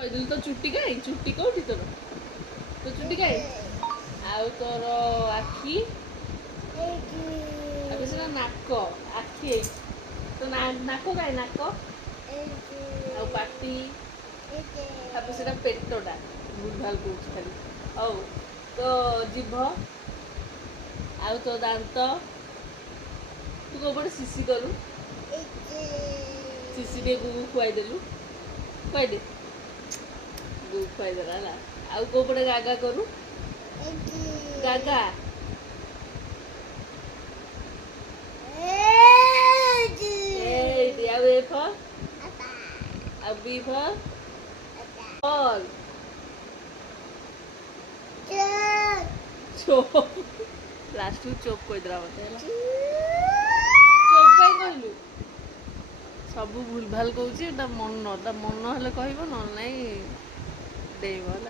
କହିଦେଲୁ ତ ଚୁଟି କାଇଁ ଚୁଟି କୋଉଠି ତୋର ତ ଚୁଟି କାଇଁ ଆଉ ତୋର ଆଖି ଆଉ ସେଟା ନାକ ଆଖି ତ ନାକ କାଇଁ ନାକ ଆଉ ପାଟି ତାପରେ ସେଟା ପେଟଟା ଭୁଲ ଭାଲ କହୁଛି ଖାଲି ହଉ ତ ଜିଭ ଆଉ ତୋ ଦାନ୍ତ ତୁ କୋଉପଟେ ଶିଶି କରୁ ଶିଶି ଟିକେ ଗୁଗୁ ଖୁଆଇଦେଲୁ ଖୁଆଇଦେ ଗୁଗୁ ଖୁଆଇଦେଲା ହେଲା ଆଉ କୋଉପଟେ ଗାଗା କରୁ ଗାଗା ଆଉ ଏ ଫର୍ ଆଉ B for ball ଚୋପ ଲାଷ୍ଟକୁ ଚୋପ କହିଦେଲା ମତେ ହେଲା ଚୋପ କାଇଁ କହିଲୁ ସବୁ ଭୁଲ ଭାଲ କହୁଛି ତା ମନ ହେଲେ କହିବ ନହେଲେ ନାଇଁ ଡେଇବ ହେଲା।